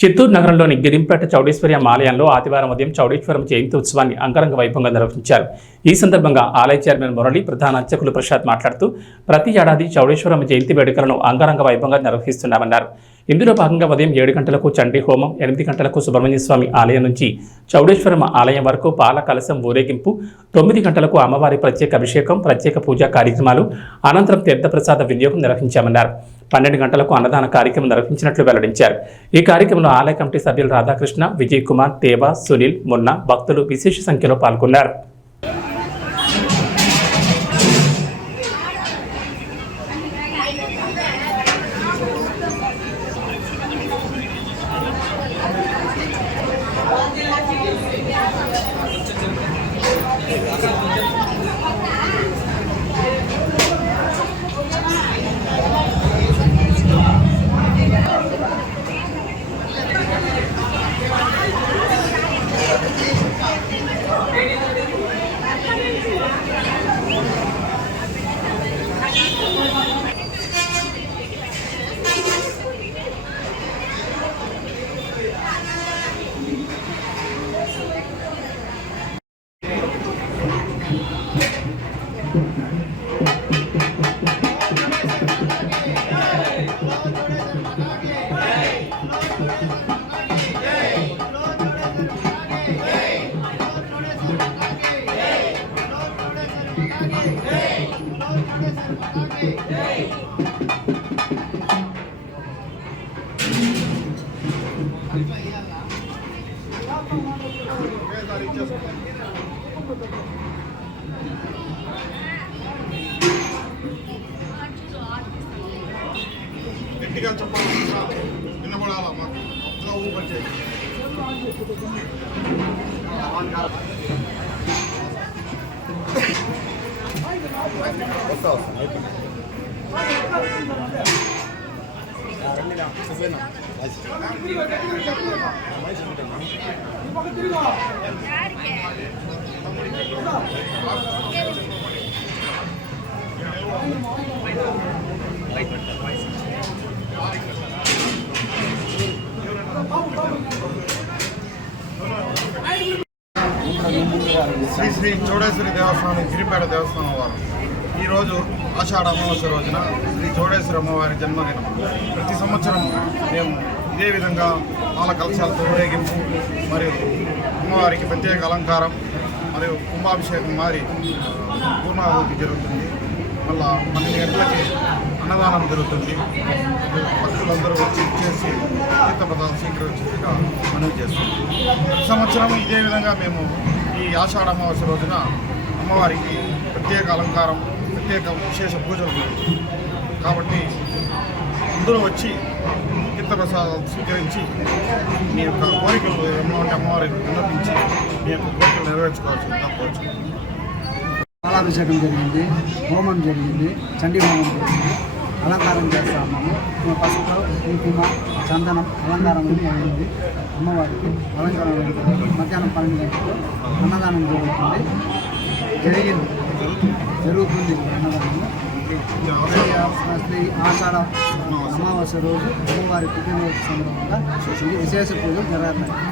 చిత్తూరు నగరంలోని గిరింపేట చౌడేశ్వరి ఆలయంలో ఆదివారం ఉదయం చౌడేశ్వరం జయంతి ఉత్సవాన్ని అంగరంగ వైభవంగా నిర్వహించారు. ఈ సందర్భంగా ఆలయ చైర్మన్ మురళి, ప్రధాన అర్చకులు ప్రసాద్ మాట్లాడుతూ ప్రతి ఏడాది చౌడేశ్వరం జయంతి వేడుకలను అంగరంగ వైభవంగా నిర్వహిస్తున్నామన్నారు. ఇందులో భాగంగా ఉదయం 7 గంటలకు చండీ హోమం, 8 గంటలకు సుబ్రహ్మణ్య స్వామి ఆలయం నుంచి చౌడేశ్వరం ఆలయం వరకు పాల కలశం ఊరేగింపు, 9 గంటలకు అమ్మవారి ప్రత్యేక అభిషేకం, ప్రత్యేక పూజా కార్యక్రమాలు, అనంతరం తీర్థప్రసాద వినియోగం నిర్వహించామన్నారు. 12 గంటలకు అన్నదాన కార్యక్రమం నిర్వహించినట్లు వెల్లడించారు. ఈ కార్యక్రమంలో ఆలయ కమిటీ సభ్యులు రాధాకృష్ణ, విజయ్ కుమార్, దేవ, సునీల్, మున్నా, భక్తులు విశేష సంఖ్యలో పాల్గొన్నారు. గట్టిగా చెప్పాలన్నా వినబడాలమ్మా ఊపచ్చేది శ్రీ శ్రీ చౌడేశ్వరి దేవస్థానం, గిరిపేట దేవస్థానం వారు ఈరోజు ఆషాఢ అమావాస్య రోజున శ్రీ చౌడేశ్వరి అమ్మవారి జన్మదినం. ప్రతి సంవత్సరం మేము ఇదే విధంగా పాల కలశాలతో ఊరేగింపు మరియు అమ్మవారికి ప్రత్యేక అలంకారం మరియు కుంభాభిషేకం మారి పూర్ణాహుతి జరుగుతుంది. మళ్ళా 12 గంటలకి అన్నదానం జరుగుతుంది. భక్తులందరూ వచ్చి ఇచ్చేసి తీర్థప్రసాదం స్వీకరించేట్టుగా మనవి చేస్తుంది. ప్రతి సంవత్సరం ఇదే విధంగా మేము ఈ ఆషాఢ అమావాస్య రోజున అమ్మవారికి ప్రత్యేక అలంకారం, ప్రత్యేక విశేష పూజలు జరుగుతుంది. కాబట్టి అందరూ వచ్చి తీర్థప్రసాదాలు స్వీకరించి మీ యొక్క కోరికలు ఏమన్నా అమ్మవారికి విన్నపించి మీ యొక్క కోరికలు నెరవేర్చుకోవాల్సిందిగా కోరుచున్నాను. పాలాభిషేకం జరిగింది, హోమం జరిగింది, చండీ హోమం జరిగింది, అలంకారం చేస్తాము. పసుపు, కుంకుమ, చందనం అలంకారం అన్నీ అయింది. అమ్మవారికి అలంకారం అయింది. మధ్యాహ్నం 12 గంటలకు అన్నదానం జరుగుతుంది అన్నదానము. ఆషాఢ అమావాస్య రోజు అమ్మవారి పుట్టినరోజు సందర్భంగా విశేష పూజలు జరుగుతాయి.